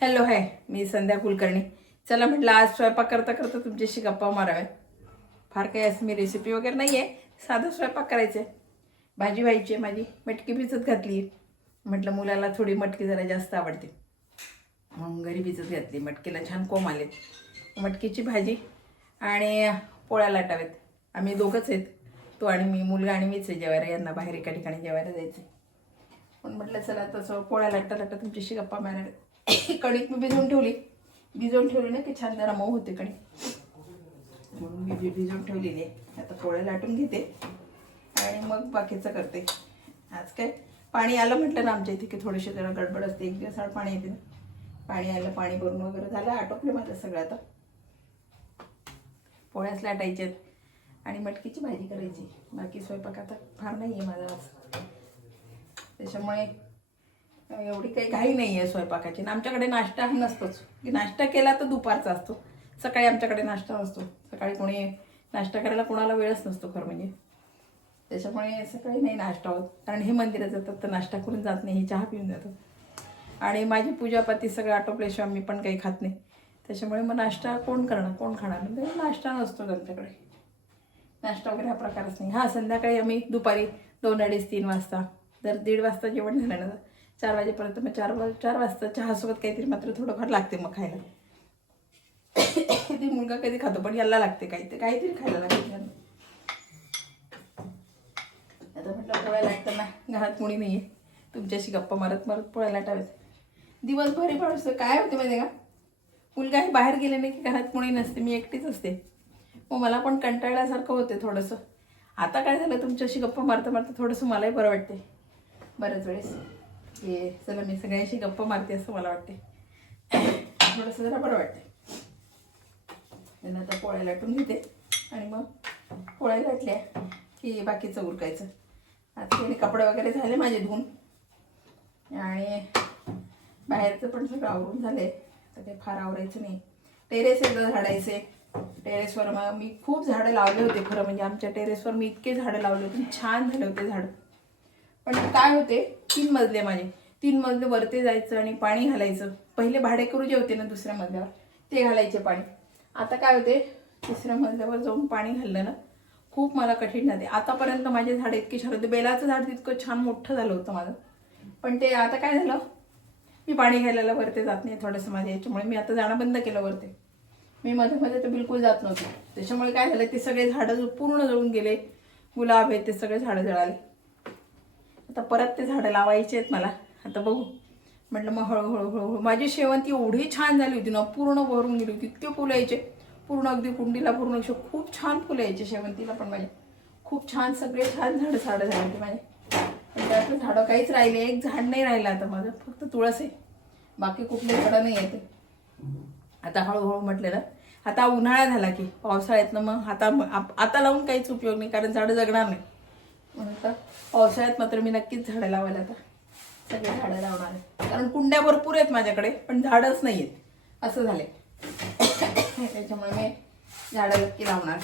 Hello hi, मी संध्या कुलकर्णी. चला म्हटलं आज स्वयंपाक करता करता तुमच्याशी गप्पा माराव्या. फार काही असं मी रेसिपी वगैरे नाही आहे, साधा स्वयंपाक करायचं आहे. भाजी व्हायची आहे, माझी मटकी भिजत घातली. म्हटलं मुलाला थोडी मटकी जरा जास्त आवडते म्हणून घरी भिजत घातली. मटकीला छान कोंब आले. मटकीची भाजी आणि पोळ्या लाटाव्यात. आम्ही दोघंच आहेत, तो आणि मी, मुलगा आणि मीच आहे जेवायला. यांना बाहेर एका ठिकाणी जेवायला जायचं पण म्हटलं चला तसं पोळ्या लाटता लाटता तुमच्याशी गप्पा माराव्या. कणिक मी भिजवून ठेवली ना की छान जरा मऊ होते कणिक, म्हणून मी भिजवून ठेवलेली आहे. आता पोळ्या लाटून घेते आणि मग बाकीचं करते. आज काय पाणी आलं म्हटलं ना आमच्या इथे की थोडीशी जरा गडबड असते. एक दिवस आड पाणी येते ना, पाणी आलं, पाणी भरून वगैरे झालं, आटोपले माझं सगळं. आता पोळ्याच लाटायच्यात आणि मटकीची भाजी करायची. बाकी स्वयंपाक आता फार नाही आहे माझा आज, त्याच्यामुळे एवढी काही घाई नाही आहे स्वयंपाकाची. आणि आमच्याकडे नाश्ता नसतोच, की नाश्ता केला तर दुपारचा असतो. सकाळी आमच्याकडे नाश्ता नसतो. सकाळी कोणी नाश्ता करायला कोणाला वेळच नसतो खरं म्हणजे. त्याच्यामुळे सकाळी नाही नाश्ता होत, कारण हे मंदिरात जातात तर नाश्ता करून जात नाही, हे चहा पिऊन जातात. आणि माझी पूजापाती सगळं आटोपल्याशिवाय मी पण काही खात नाही. त्याच्यामुळे मग नाश्ता कोण करणार, कोण खाणार, म्हणजे नाश्ता नसतो आमच्याकडे. नाश्ता वगैरे हा प्रकारच नाही. हां, संध्याकाळी आम्ही दुपारी 2, 2:30, 3 वाजता, जर 1:30 वाजता जेवण झालं ना 4 वाजेपर्यंत, मग 4 वाजता चहासोबत काहीतरी मात्र थोडंफार लागते मग खायला. ते मुलगा कधी खातो पण याला लागते काहीतरी खायला लागते. आता म्हटलं पोळ्या लाटताना घरात कोणी नाही आहे, तुमच्याशी गप्पा मारत मारत पोळ्या लाटाव्यात. दिवसभर माणूस काय होते माहिती का, मुलगा हे बाहेर गेले नाही की घरात कोणी नसते, मी एकटीच असते. मग मला पण कंटाळल्यासारखं होते थोडंसं. आता काय झालं, तुमच्याशी गप्पा मारता मारता थोडंसं मलाही बरं वाटते बऱ्याच वेळेस, की चला मी सगळ्यांशी गप्पा मारते असं मला वाटते. थोडंसं जरा बरं वाटते. त्यांना आता पोळ्या लाटून घेते आणि मग पोळ्या लाटल्या की बाकीचं उरकायचं. आता कपडे वगैरे झाले माझे धुवून आणि बाहेरचं पण सगळं आवरून झालंय. तर काही फार आवरायचं नाही. टेरेस एकदा झाडायचे. टेरेसवर मग मी खूप झाडं लावले होते खरं म्हणजे. आमच्या टेरेसवर मी इतके झाडं लावले होते, छान झाले होते झाडं. पण काय होते, 3 मजले माझे, 3 मजले वरती जायचं आणि पाणी घालायचं. पहिले भाडेकरू जे होते ना दुसऱ्या मजल्यावर, ते घालायचे पाणी. आता काय होते, तिसऱ्या मजल्यावर जाऊन पाणी घाललं ना खूप मला कठीण जाते. आतापर्यंत माझे झाड इतके छान होते. बेलाचं झाड तितकं छान मोठं झालं होतं माझं. पण ते आता काय झालं, मी पाणी घालायला वरती जात नाही थोडंसं माझ्या याच्यामुळे. मी आता जाणं बंद केलं वरती. मी मध्ये मध्ये तर बिलकुल जात नव्हते. त्याच्यामुळे काय झालं, ते सगळे झाडं पूर्ण जळून गेले. गुलाब आहे ते सगळे झाडं जळाले. आता परत ते झाडं लावायचे आहेत मला. आता बघू म्हटलं मग हळूहळू. माझी शेवंती एवढी छान झाली होती ना, पूर्ण भरून गेली होती. इतके फुलं यायचे पूर्ण, अगदी कुंडीला पूर्ण खूप छान फुलं यायचे शेवंतीला पण माझे. खूप छान सगळे छान झाडं झाले होते माझे. पण त्यातलं झाडं काहीच राहिले, एक झाड नाही राहिलं आता माझं, फक्त तुळस आहे. बाकी कुठले झाडं नाही येते. आता हळूहळू म्हटलं ना, आता उन्हाळा झाला की पावसाळ्यातनं मग आता लावून काहीच उपयोग नाही, कारण झाडं जगणार नाही. म्हणून आता पावसाळ्यात मात्र मी नक्कीच झाडं लावायला आता सगळे झाडं लावणार आहे. कारण कुंड्या भरपूर आहेत माझ्याकडे पण झाडच नाही आहेत असं झालंय. त्याच्यामुळे मी झाडं नक्की लावणार.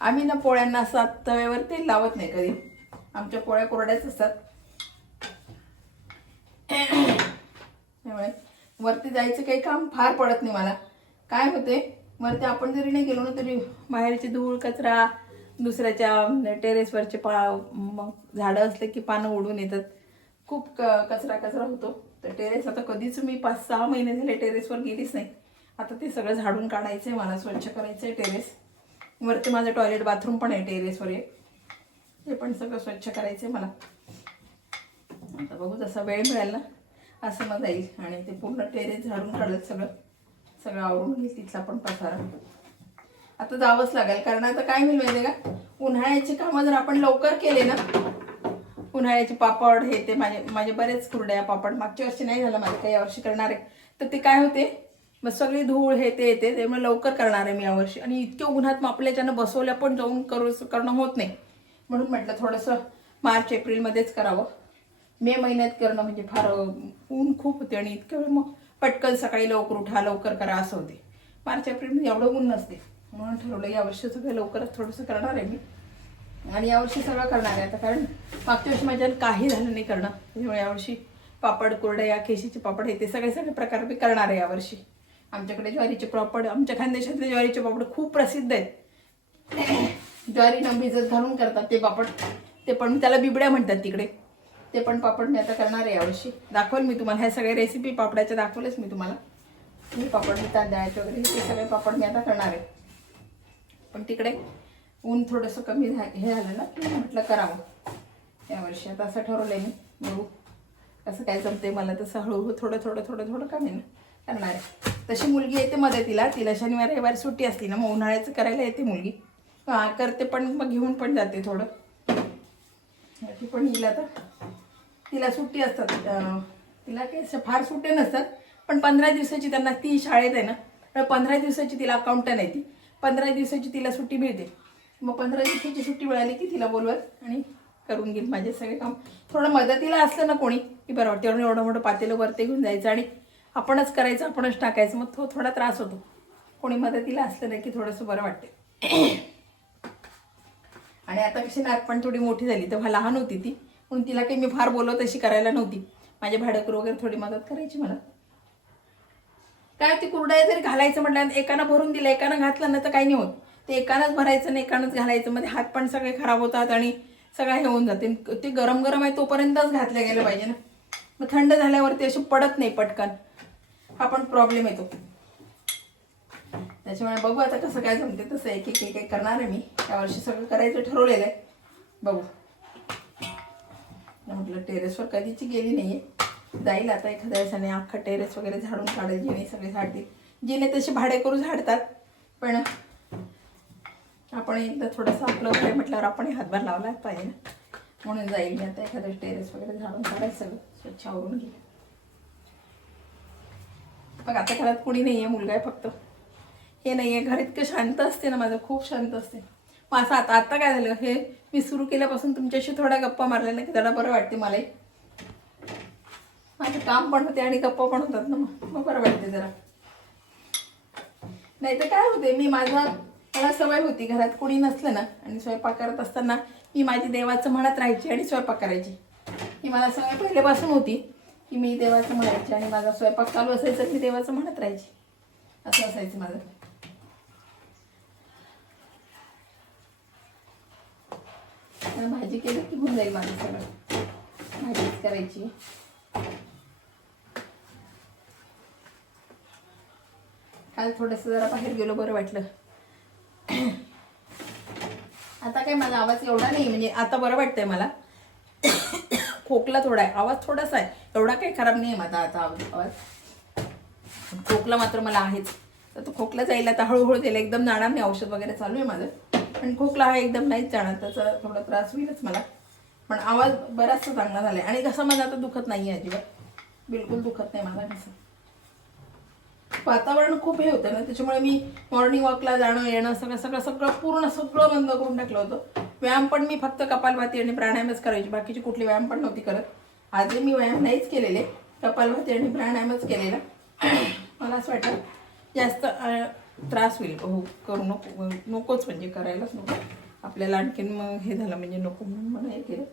आम्ही ना पोळ्यांना असं तव्यावर तेल लावत नाही कधी. आमच्या पोळ्या कोरड्याच असतात. त्यामुळे वरती जायचं काही काम फार पडत नाही मला. काय होते, वरती आपण जरी नाही गेलो ना तरी बाहेरची धूळ कचरा, दुसऱ्याच्या टेरेसवरचे मग झाडं असले की पानं उडून येतात. खूप कचरा होतो. तर टेरेस आता कधीच मी 5-6 महिने झाले टेरेसवर गेलीच नाही. आता ते सगळं झाडून काढायचं आहे मला, स्वच्छ करायचं आहे टेरेस. वरती माझं टॉयलेट बाथरूम पण आहे टेरेसवर आहे, ते पण सगळं स्वच्छ करायचं आहे मला. आता बघू जसा वेळ मिळेल ना असं मग जाईल आणि ते पूर्ण टेरेस झाडून काढत सगळं आवरून घेईल. तिथला पण पसारा आता जावंच लागेल, कारण आता काय होईल माहिती आहे का, उन्हाळ्याची कामं जर आपण लवकर केले ना, उन्हाळ्याचे पापड हे ते माझे बरेच कुरड्या पापड मागच्या वर्षी नाही झालं माझं, काही यावर्षी करणार आहे. तर ते काय होते, मग सगळी धूळ हे ते येते, त्यामुळे लवकर करणार आहे मी यावर्षी. आणि इतक्या उन्हात आपल्याच्यानं बसवल्या पण जाऊन करणं होत नाही. म्हणून म्हटलं थोडंसं मार्च एप्रिलमध्येच करावं. मे महिन्यात करणं म्हणजे फार ऊन खूप होते आणि इतक्या वेळ मग पटकन सकाळी लवकर उठा लवकर करा असं होते. मार्च एप्रिलमध्ये एवढं ऊन नसते. म्हणून ठरवलं यावर्षी सगळं लवकरच थोडंसं करणार आहे मी. आणि यावर्षी सगळं करणार आहे आता, कारण मागच्या वर्षी माझ्यानं काही झालं नाही करणं. त्यामुळे यावर्षी पापड, कुरडया, खेशीचे पापड हे ते सगळे प्रकार मी करणार आहे यावर्षी. आमच्याकडे ज्वारीचे पापड, आमच्या खानदेशातले ज्वारीचे पापड खूप प्रसिद्ध आहेत. ज्वारी न भिजत घालून करतात ते पापड, ते पण त्याला बिबड्या म्हणतात तिकडे. ते पण पापड मी आता करणार आहे यावर्षी. दाखवेल मी तुम्हाला ह्या सगळ्या रेसिपी पापडाच्या, दाखवलेच मी तुम्हाला. मी पापड मी तांदळाचे वगैरे ते सगळे पापड मी आता करणार आहे. पण तिकडे ऊन थोडंसं कमी हे झालं ना, की म्हटलं करावं यावर्षी. आता असं ठरवलं आहे मी, बघू कसं काय जमते मला. तसं हळूहळू थोडं कमी करणार आहे. तशी मुलगी येते मदतीला, तिला शनिवार रविवार सुट्टी असली ना, मग उन्हाळ्याचं करायला येते मुलगी. करते पण, मग घेऊन पण जाते थोडं. ती पण येईल आता. तिला सुट्टी असतात, तिला काही फार सुट्ट्या नसतात, पण 15 दिवसाची त्यांना, ती शाळेत आहे ना, तर 15 दिवसाची तिला अकाउंटंट आहे ती. 15 दिवसाची तिला सुट्टी मिळते. मग 15 दिवसाची सुट्टी मिळाली की तिला बोलवत आणि करून घेईल माझे सगळे काम. थोडं मदतीला असलं ना कोणी की बरं वाटतं. एवढं मोठं पातेलं वरती घेऊन जायचं आणि आपणच करायचं, आपणच टाकायचं, मग थोडा त्रास होतो. कोणी मदतीला असलं नाही की थोडंसं बरं वाटते. आणि आता कशी नात पण थोडी मोठी झाली, तेव्हा लहान होती ती, म्हणून तिला काही मी फार बोलवत अशी करायला नव्हती. माझे भाडकरू वगैरे थोडी मदत करायची मला. काय ती कुरडया जरी घालायचं म्हटलं, एकानं भरून दिलं एकानं घातलं ना तर काही नाही होत. ते एकानंच भरायचं नाही, एकानंच घालायचं, मध्ये हात पण सगळे खराब होतात आणि सगळं हे होऊन जाते. ते गरम गरम आहे तोपर्यंतच घातलं गेलं पाहिजे ना, मग थंड झाल्यावरती अशी पडत नाही पटकन, हा पण प्रॉब्लेम येतो. त्याच्यामुळे बघू आता कसं काय जमते तसं एक एक करणार आहे मी यावर्षी. सगळं करायचं ठरवलेलं आहे, बघू. म्हटलं टेरेसवर कधीची गेली नाहीये, जाईल आता एखाद्या वेळेसाने. अख्खा टेरेस वगैरे झाडून काढेल, जिने सगळे झाडतील. जिने तसे भाडे करू झाडतात, पण आपण एकदा थोडंसं आपलं वगैरे म्हटल्यावर आपण हातभार लावलाच पाहिजे ना, म्हणून जाईल मी आता एखाद्या टेरेस वगैरे झाडून काढायचं, सगळं स्वच्छ आवरून घेईल. बघ आता घरात कोणी नाही आहे, मुलगा आहे फक्त. हे नाही आहे घर, इतकं शांत असते ना माझं, खूप शांत असते. मग असं आता काय झालं, हे मी सुरू केल्यापासून तुमच्याशी थोड्या गप्पा मारल्या ना की जरा बरं वाटते मलाही. माझं काम पण होते आणि गप्पा पण होतात ना, मग बरं वाटते जरा. नाही तर काय होते, मला सवय होती घरात कोणी नसलं ना आणि स्वयंपाक करत असताना मी माझी देवाचं म्हणत राहायची आणि स्वयंपाक करायची. ही मला सवय पहिल्यापासून होती की मी देवाचं म्हणायची आणि माझा स्वयंपाक चालू असायचा मी देवाचं म्हणत राहायची. असं असायचं माझं. भाजी केली की होऊन जाईल माझं सगळं. भाजीच करायची. काल थोडंसं जरा बाहेर गेलो, बरं वाटलं. आता काय माझा आवाज एवढा नाही, म्हणजे आता बरं वाटतंय मला. खोकला थोडा आहे, आवाज थोडासा आहे, एवढा काही खराब नाही आहे माझा आता आवाज. खोकला मात्र मला आहेच, तर तो खोकला जाईल आता हळूहळू जाईल, एकदम जाणार नाही. औषध वगैरे चालू आहे माझं, पण खोकला हा एकदम नाहीच जाणार, त्याचा थोडा त्रास होईलच मला. पण आवाज बराचसा चांगला झाला आहे आणि घसा माझा आता दुखत नाही आहे, अजिबात बिलकुल दुखत नाही माझा घसा. वातावरण खूप हे होतं ना, त्याच्यामुळे मी मॉर्निंग वॉकला जाणं येणं सगळं पूर्ण बंद करून टाकलं होतं. व्यायाम पण मी फक्त कपालभाती आणि प्राणायामच करायची, बाकीची कुठली व्यायाम पण नव्हती करत. आजही मी व्यायाम नाहीच केलेले, कपालभाती आणि प्राणायामच केलेला. मला असं वाटतं जास्त त्रास होईल, करू नकोच, म्हणजे करायलाच नको आपल्याला. आणखीन मग हे झालं म्हणजे नको म्हणून मला हे केलं.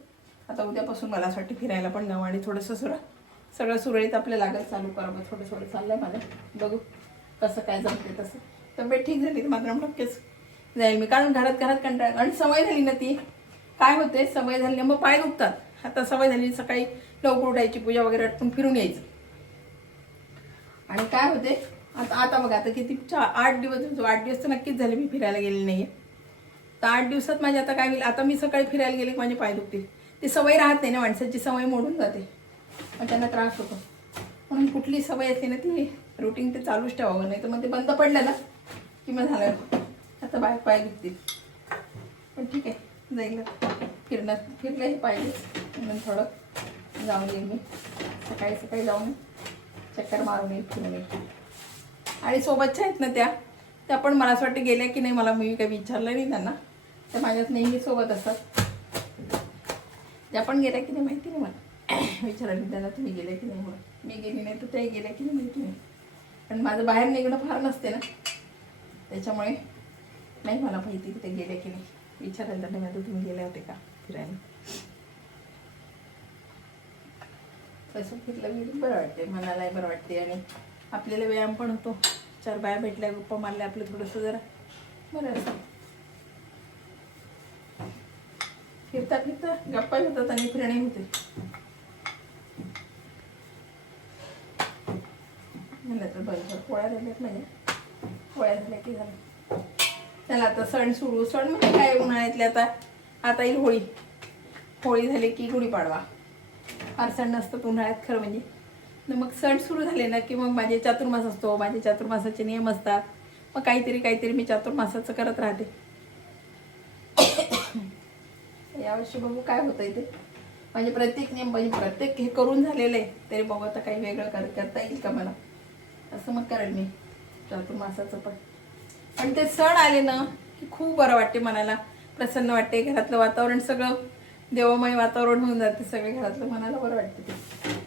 आता उद्यापासून मला असं वाटतं फिरायला पण जावं आणि थोडंसं सगळं सुरळीत आपल्या लागत चालू करावं. थोडं चाललंय माझं, बघू कसं काय जमते तसं. तब्येत ठीक झाली तर मात्र नक्कीच जाईल मी, कारण घरात कंटाळा आणि सवय झाली ना ती. काय होते, सवय झाली मग पाय दुखतात. आता सवय झाली सकाळी लवकर उठायची, पूजा वगैरे आटपून फिरून यायचं. आणि काय होते आता बघा, आता किती 8 दिवस तर नक्कीच झाले मी फिरायला गेलेली नाहीये. तर 8 दिवसात माझे आता काय होईल, आता मी सकाळी फिरायला गेले की माझे पाय दुखतील. ती सवय राहत नाही ना, माणसाची सवय मोडून जाते, मग त्यांना त्रास होतो. म्हणून कुठली सवय असते ना ती रुटीन ते चालूच ठेवावं, नाही तर मग ते बंद पडलं ना की मग झालं आता पाय दुखतील. पण ठीक आहे, जाईल फिरलंही पाहिजे, म्हणून थोडं जाऊन येईल मी. सकाळी जाऊन चक्कर मारून येईल, फिरून येईल. आणि सोबतच्या आहेत ना त्या पण मला असं वाटतं गेल्या की नाही, मला मी काही विचारलं नाही त्यांना, त्या माझ्यात नेहमी सोबत असतात. त्या पण गेल्या की नाही माहिती नाही मला, विचारायला त्यांना तुम्ही गेल्या की नाही, म्हणून मी गेली नाही तर त्याही गेल्या की नाही माहिती नाही. पण माझं बाहेर निघणं फार नसते ना, त्याच्यामुळे नाही मला माहिती की ते गेले की नाही. विचारायला त्यांना, आता तुम्ही गेले होते का फिरायला. तसं फिरलं की बरं वाटते, मनालाही बरं वाटते आणि आपल्याला व्यायाम पण होतो. 4 बाया भेटल्या, गप्पा मारल्या, आपलं थोडंसं जरा बरं असं फिरता फिरता गप्पा होतात आणि फिरणे होते. म्हणलं तर बरोबर पोळ्या झाल्यात माझ्या, पोळ्या झाल्या की झालं. चला आता सण सुरू. सण म्हणजे काय उन्हाळ्यातले आता येईल होळी. होळी झाली की गुढीपाडवा. फार सण नसतात उन्हाळ्यात खरं म्हणजे. मग सण सुरू झाले ना की मग माझे चातुर्मास असतो, माझे चातुर्मासाचे नियम असतात. मग काहीतरी मी चातुर्मासाचं करत राहते. यावर्षी बघू काय होतंय ते. म्हणजे प्रत्येक नियम म्हणजे प्रत्येक हे करून झालेलं आहे, तरी बघू आता काही वेगळं करता येईल का मला, असं मग करेल मी चातुर्मासाचं पण. पण ते सण आले ना की खूप बरं वाटते, मनाला प्रसन्न वाटते. घरातलं वातावरण सगळं देवमय वातावरण होऊन जाते, सगळे घरातलं मनाला बरं वाटते ते.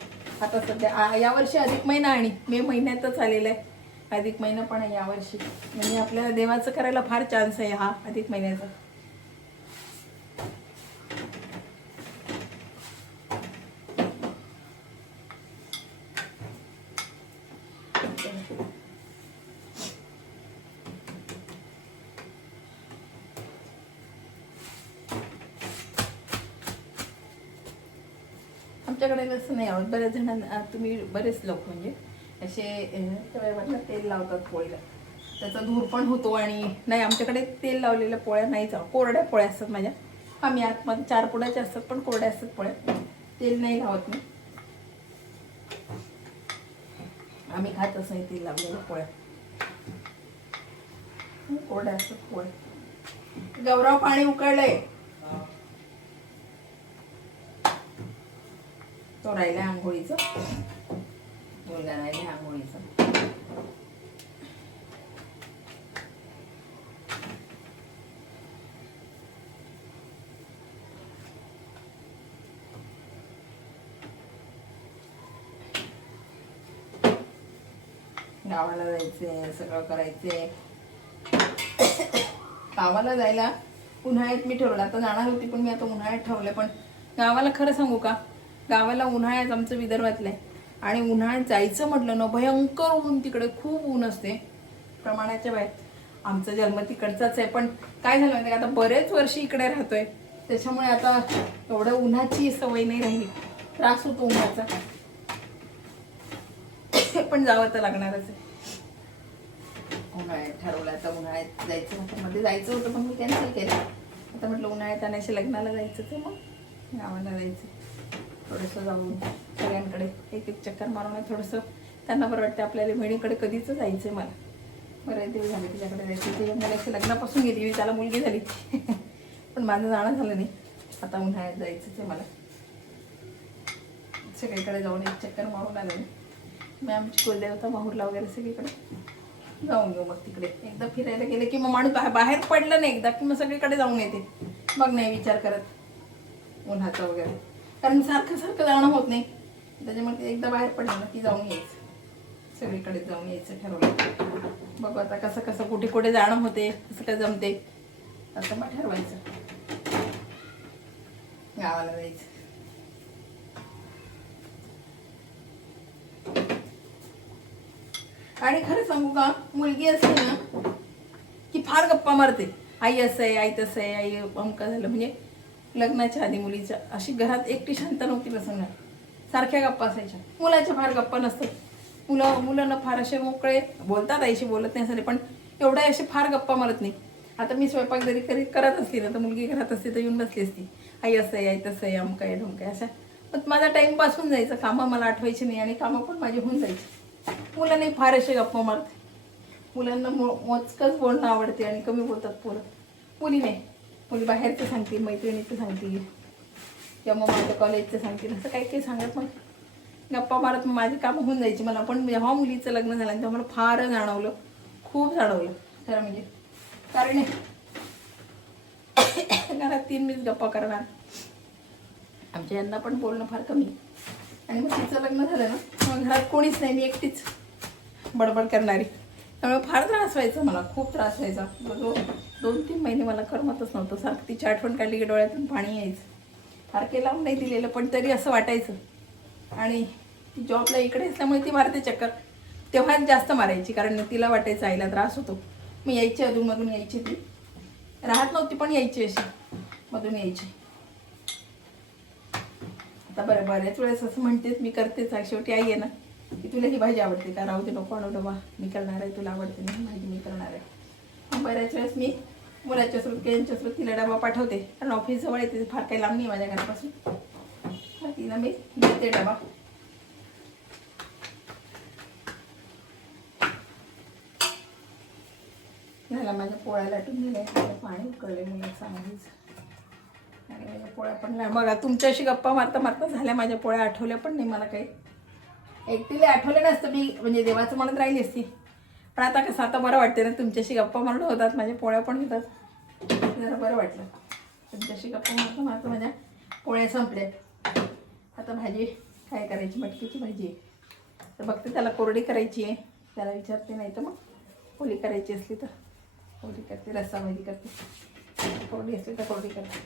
आता सध्या यावर्षी अधिक महिना आणि मे महिन्यातच आलेला आहे. अधिक महिना पण आहे यावर्षी, म्हणजे आपल्याला देवाचं करायला फार चान्स आहे हा अधिक महिन्याचा. आमच्याकडे असं नाही आवडत. बऱ्याच जणांना तुम्ही बरेच लोक म्हणजे असे तव्यावरनं तेल लावतात पोळीला, त्याचा धूर पण होतो. आणि नाही, आमच्याकडे तेल लावलेल्या पोळ्या नाहीच, कोरड्या पोळ्या असतात माझ्या. आम्ही आतमध्ये 4 पुड्याच्या असतात पण कोरड्या असतात पोळ्या, तेल नाही लावत मी. आम्ही खातच नाही तेल लावलेल्या पोळ्या, कोरड्या असतात पोळ्या. गौरव पाणी उकळलंय, तो राहिला आंघोळीचं, मुलगा राहिला आंघोळीचं. गावाला जायचंय, सगळं करायचंय. गावाला जायला उन्हाळ्यात मी ठरवलं, आता जाणार होती पण मी आता उन्हाळ्यात ठरवलं. पण गावाला खरं सांगू का, गावाला उन्हाळ्यात आमचं विदर्भातलं आहे आणि उन्हाळ्यात जायचं म्हटलं ना भयंकर ऊन, तिकडे खूप ऊन असते प्रमाणाच्या बाहेर. आमचा जन्म तिकडचाच आहे, पण काय झालं माहिती का, आता बरेच वर्ष इकडे राहतोय त्याच्यामुळे आता एवढं उन्हाची सवय नाही राहिली, त्रास होतो उन्हाचा. पण जावं तर लागणारच आहे. उन्हाळ्यात ठरवलं, आता उन्हाळ्यात जायचं होतं, मध्ये जायचं होतं पण मी कॅन्सल केलं. आता म्हटलं उन्हाळ्यात आणायच्या लग्नाला जायचं तर मग गावाला जायचं, थोडंसं जाऊन सगळ्यांकडे एक चक्कर मारून थोडंसं त्यांना बरं वाटतं. आपल्याला बहिणीकडे कधीच जायचं आहे मला, बरेच दिवस झाले तिच्याकडे जायचं. तिच्या मुलाच्या लग्नापासून गेली मी, त्याला मुलगी झाली पण माझं जाणं झालं नाही. आता उन्हाळ्यात जायचंच आहे मला, सगळीकडे जाऊन एक चक्कर मारून आलं मी. आमची कुलदेवता माहूरला वगैरे सगळीकडे जाऊन घेऊ. मग तिकडे एकदा फिरायला गेले की मग माणूस बाहेर पडलं नाही एकदा की मग सगळीकडे जाऊन येते, मग नाही विचार करत उन्हाचा वगैरे. कारण सारखं जाणं होत नाही, त्याच्यामुळे एकदा बाहेर पडलं ना की जाऊन यायचं, सगळीकडे जाऊन यायचं ठरवलं. बघू आता कसं कुठे कुठे जाणं होते, कसं काय जमते, असं मग ठरवायचं गावाला जायचं. आणि खरं सांगू का, मुलगी असते ना की फार गप्पा मारते. आई असं आहे, आई तसं आहे, आई अमका झालं. म्हणजे लग्नाच्या आधी मुलीच्या अशी घरात एकटी शांत नव्हती बसणार, सारख्या गप्पा असायच्या. मुलाच्या फार गप्पा नसतात, मुलांना फार असे मोकळे बोलतात, आईशी बोलत नाही असले पण एवढ्या असे फार गप्पा मारत नाही. आता मी स्वयंपाक जरी करत असते ना तर मुलगी घरात असते तर येऊन बसली असती, आई असं आहे, आई तसं आहे, अमका आहे, ढमका आहे, अशा. पण माझा टाइमपास होऊन जायचं, कामं मला आठवायची नाही आणि कामं पण माझी होऊन जायची. मुलं नाही फार असे गप्पा मारते, मुलांना मोजकंच बोलणं आवडते आणि कमी बोलतात पोरं. मुली नाही, मुली बाहेरचं सांगतील, मैत्रिणीचं सांगतील किंवा मग माझ्या कॉलेजचं सांगतील, असं काही काही सांगत मग गप्पा मारत माझी कामं होऊन जायची. मला पण जेव्हा मुलीचं लग्न झालं तेव्हा मला फार जाणवलं, खूप जाणवलं खरं म्हणजे. कारण घरात 3 मीच गप्पा करणार, आमच्या यांना पण बोलणं फार कमी. आणि मग तिचं लग्न झालं ना मग घरात कोणीच नाही, मी एकटीच बडबड करणारी. त्यामुळे फार त्रास व्हायचा मला, खूप त्रास व्हायचा. 2-3 महिने मला करमतच नव्हतं. सारखं तिची आठवण काढली की डोळ्यातून पाणी यायचं. फार काही लावून नाही दिलेलं पण तरी असं वाटायचं आणि ती जॉबला इकडे असल्यामुळे ती मारते चक्कर. तेव्हा जास्त मारायची, कारण तिला वाटायचं आईला त्रास होतो. मी यायची, अधूनमधून यायची, ती राहत नव्हती पण यायची, अशी मधून यायची. आता बऱ्याच वेळेस असं म्हणतेच, मी करतेच. शेवटी आई आहे ना, की तुला ही भाजी आवडते का, राहू दे, नको आणू डबा, मी करणार आहे, तुला आवडते ना भाजी, मी करणार आहे. बऱ्याच वेळेस मी मुलाच्या सोबत यांच्यासोबत तिला डबा पाठवते, कारण ऑफिस जवळ येते, फार काही लांब नाही माझ्या घरापासून. तिला मी देते डबा. झाला माझ्या पोळ्या लाटून दिल्या, पाणी उकळले मला चांगलीच, आणि माझ्या पोळ्या पण बघा तुमच्याशी गप्पा मारता मारता झाल्या माझ्या पोळ्या. आठवल्या पण नाही मला काही, एकटीला आठवलं नसतं मी, म्हणजे देवाचं म्हणत राहिली असती. पण आता कसं, आता बरं वाटते ना, तुमच्याशी गप्पा मारणं होतात, माझ्या पोळ्या पण होतात, जरा बरं वाटलं. तुमच्याशी गप्पा मारता मारता माझ्या पोळ्या संपल्या. आता भाजी काय करायची, मटकीची भाजी आहे. तर बघते त्याला कोरडी करायची आहे, त्याला विचारते, नाही तर मग पोळी करायची असली तर कोरडी करते, रस्सा भाजी करते, कोरडी असली तर कोरडी करते.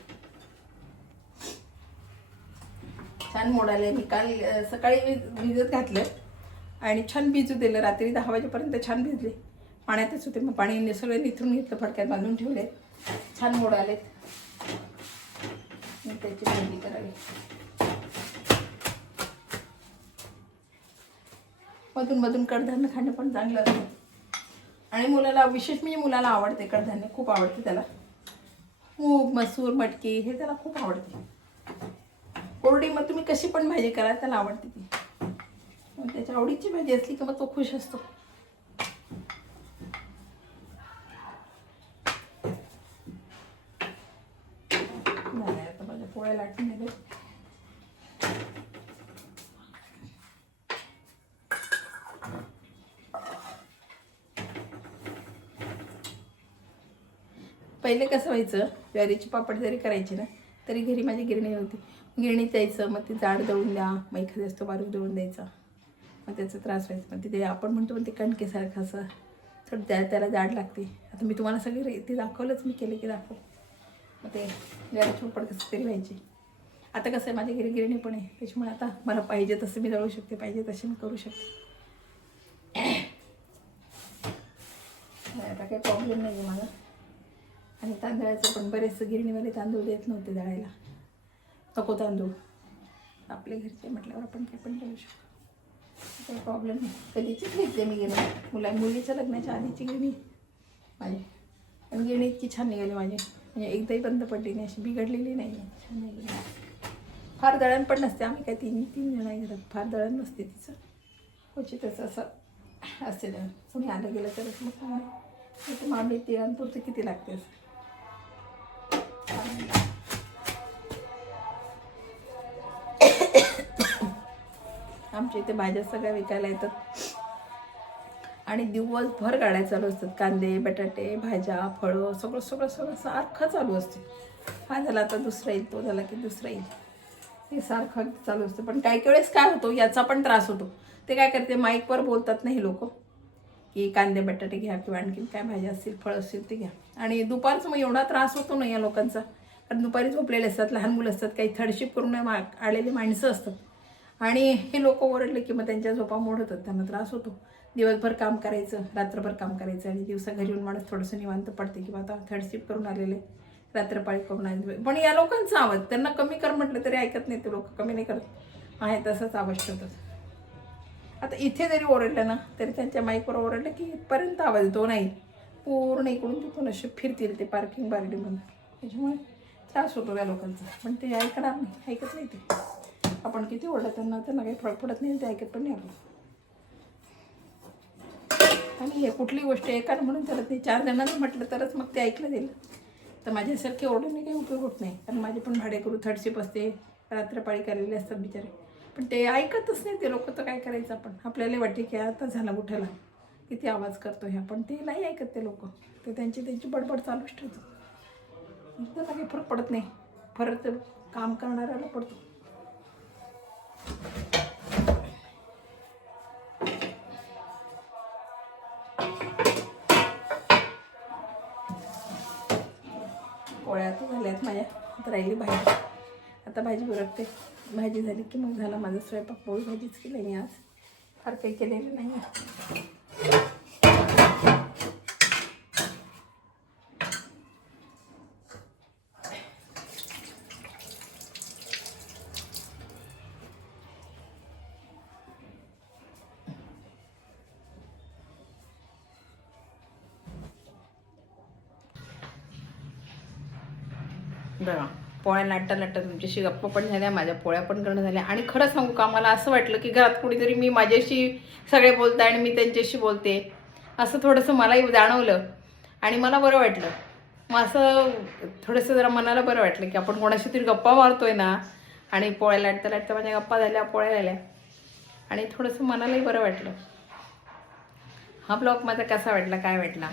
छान मोड आले. मी काल सकाळी भिजत घातलं आणि छान भिजू दिलं, रात्री 10 वाजेपर्यंत छान भिजले, पाण्यातच होते. मग पाणी सगळे निथरून घेतलं, फडक्यात बांधून ठेवले, छान मोड आलेत. मी त्याची भाजी करावी. मधून मधून कडधान्य खाणं पण चांगलं असतं, आणि मुलाला विशेष म्हणजे मुलाला आवडते कडधान्य, खूप आवडते त्याला. मूग, मसूर, मटकी हे त्याला खूप आवडते. कोरडी मग तुम्ही कशी पण भाजी करा, त्याला आवडते ती. मग त्याच्या आवडीची भाजी असली की मग तो खुश असतो. आता माझ्या पोळ्या लाटून दिले. पहिले कसं व्हायचं, ज्वारीची पापड जरी करायची ना, तरी घरी माझी गिरणी होती. गिरणीत जायचं, मग ती जाड दळून द्या, मग एखाद्या असतो बारीक दळून द्यायचा, मग त्याचा त्रास व्हायचा. पण तिथे आपण म्हणतो पण ते कणकेसारखं असं तर त्याला जाड लागते. आता मी तुम्हाला सगळी ते दाखवलंच, मी केलं की दाखव. मग ते ज्वारीची पापड कसं तरी व्हायचे. आता कसं आहे, माझ्या घरी गिरणी पण आहे, त्याच्यामुळे आता मला पाहिजे तसं मी दळू शकते, पाहिजे तसे मी करू शकते. आता काही प्रॉब्लेम नाही आहे मला. आणि तांदळाचं पण बरेचसे गिरणीवाले तांदूळ देत नव्हते दळायला, नको तांदूळ, आपले घरचे म्हटल्यावर आपण काही पण दळू शकतो, काही प्रॉब्लेम नाही. कधीचीच घेतली मी गिरणी, मुलीच्या लग्नाच्या आधीची गिरणी माझी. पण गिरणी इतकी छान निघाली माझी, म्हणजे एकदाही बंद पडली नाही, अशी बिघडलेली नाही आहे, छान निघाली. फार दळण पण नसते, आम्ही काय 3 जण आहे घरात, फार दळण नसते तिचं. क्वचितच असं असते दळण, कोणी आलं गेलं तरच. मग मामी ते अंतुरते किती लागते असं. आमच्या इथे भाज्या सगळ्या विकायला येतात, आणि दिवसभर गाड्या चालू असतात, कांदे, बटाटे, भाज्या, फळं, सगळं सगळं सगळं सारखं चालू असते. हा झाला आता दुसरा येईल, तो झाला की दुसरा येईल, हे सारखं चालू असतं. पण काही वेळेस काय होतो, याचा पण त्रास होतो. ते काय करते, माईकवर बोलतात ना हे लोक, की कांदे बटाटे घ्या, किंवा आणखीन काय भाज्या असतील, फळं असतील ते घ्या. आणि दुपारचं मग एवढा त्रास होतो ना या लोकांचा, कारण दुपारी झोपलेले असतात, लहान मुलं असतात, काही थर्डशिप करून आलेली माणसं असतात, आणि हे लोक ओरडले की मग त्यांच्या झोपा मोड होतात, त्यांना त्रास होतो. दिवसभर काम करायचं, रात्रभर काम करायचं, आणि दिवसा घरी येऊन माणूस थोडंसं निवांत पडते, किंवा आता थर्डशिप करून आलेले, रात्रपाळी करून आले. पण या लोकांचा आवाज, त्यांना कमी कर म्हटलं तरी ऐकत नाही ते लोक, कमी नाही करत, आहे तसंच आवाज ठेवतात. आता इथे जरी ओरडलं ना, तरी त्यांच्या माईकवर ओरडलं की इथपर्यंत आवाज येतो, नाही पूर्ण इकडून तिकडून असे फिरतील ते पार्किंग बारडीमधून. त्याच्यामुळे त्रास होतो या लोकांचा, पण ते ऐकणार नाही, ऐकत नाही ते. आपण किती ओरडत त्यांना काही फरक पडत नाही, ते ऐकत पण नाही आपण. आणि हे कुठली गोष्ट एकानं म्हणून चालत नाही, 4 जणांनी म्हटलं तरच मग ते ऐकलं जाईल. तर माझ्यासारखे ओरडून काही उपयोग होत नाही, कारण माझे पण भाडेकरू थर्डशिप असते, रात्रपाळी केलेले असतात बिचारे, पण ते ऐकतच नाही ते लोक. तर काय करायचं आपण, आपल्याला वाटते की आता झाला उठायला, किती आवाज करतो ह्या, पण ते नाही ऐकत ते लोक, ते त्यांची बडबड चालूच ठेवतात. त्याला काही फरक पडत नाही, फरक तर काम करणाऱ्याला पडतो. पोळ्या आता झाल्यात माझ्या, आता राहिली भाजी. आता भाजी उरकते, भाजी झाली की मग झाला माझा स्वयंपाक. पोळी भाजीच केली मी आज, फार काही केलेलं नाही. बघा, पोळ्या लाटता लाटता तुमच्याशी गप्पा पण झाल्या, माझ्या पोळ्या पण करणं झाल्या. आणि खरं सांगू का, मला असं वाटलं की घरात कुणीतरी मी माझ्याशी सगळे बोलते आणि मी त्यांच्याशी बोलते, असं थोडंसं मलाही जाणवलं आणि मला बरं वाटलं. मग असं थोडंसं जरा मनाला बरं वाटलं की आपण कोणाशी तरी गप्पा मारतोय ना. आणि पोळ्या लाटता लाटता माझ्या गप्पा झाल्या, पोळ्या झाल्या आणि थोडंसं मनालाही बरं वाटलं. हा ब्लॉग माझा कसा वाटला, काय वाटला